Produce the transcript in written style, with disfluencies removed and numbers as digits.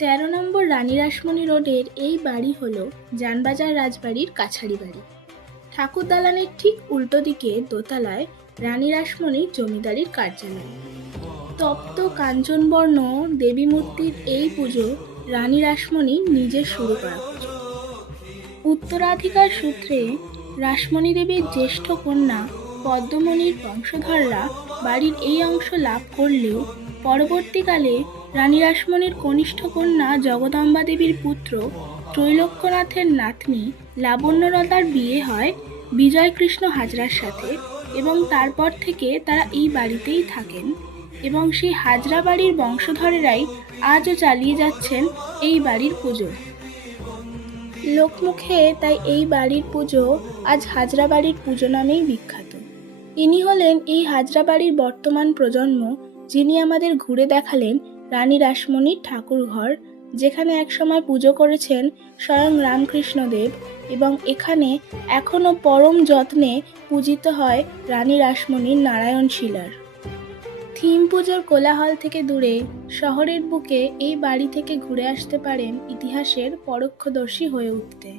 13 নম্বর রানী রাসমণি রোডের এই বাড়ি হলো জানবাজার রাজবাড়ির কাছারি বাড়ি। ঠাকুর দালানের ঠিক উল্টো দিকে দোতলায় রানী রাসমণির জমিদারির কার্যালয়। তপ্ত কাঞ্চনবর্ণ দেবী মূর্তির এই পুজো রানী রাসমণি নিজে শুরু করা পুজো। উত্তরাধিকার সূত্রে রাসমণি দেবীর জ্যেষ্ঠ কন্যা পদ্মমণির বংশধররা বাড়ির এই অংশ লাভ করলেও পরবর্তীকালে রানী রাসমণির কনিষ্ঠ কন্যা জগদম্বা দেবীর পুত্র ত্রৈলোক্যনাথের নাতনি লাবণ্যলতার বিয়ে হয় বিজয়কৃষ্ণ হাজরার সাথে, এবং তারপর থেকে তারা এই বাড়িতেই থাকেন এবং সেই হাজরা বাড়ির বংশধরেরাই আজও চালিয়ে যাচ্ছেন এই বাড়ির পুজো। লোকমুখে তাই এই বাড়ির পুজো আজ হাজরা বাড়ির পুজো নামেই বিখ্যাত। ইনি হলেন এই হাজরা বাড়ির বর্তমান প্রজন্ম, যিনি আমাদের ঘুরে দেখালেন রানী রাসমণির ঠাকুরঘর, যেখানে একসময় পুজো করেছেন স্বয়ং রামকৃষ্ণদেব, এবং এখানে এখনও পরম যত্নে পূজিত হয় রানী রাসমণির নারায়ণ শিলার। থিম পুজোর কোলাহল থেকে দূরে শহরের বুকে এই বাড়ি থেকে ঘুরে আসতে পারেন ইতিহাসের পরোক্ষদর্শী হয়ে উঠতে।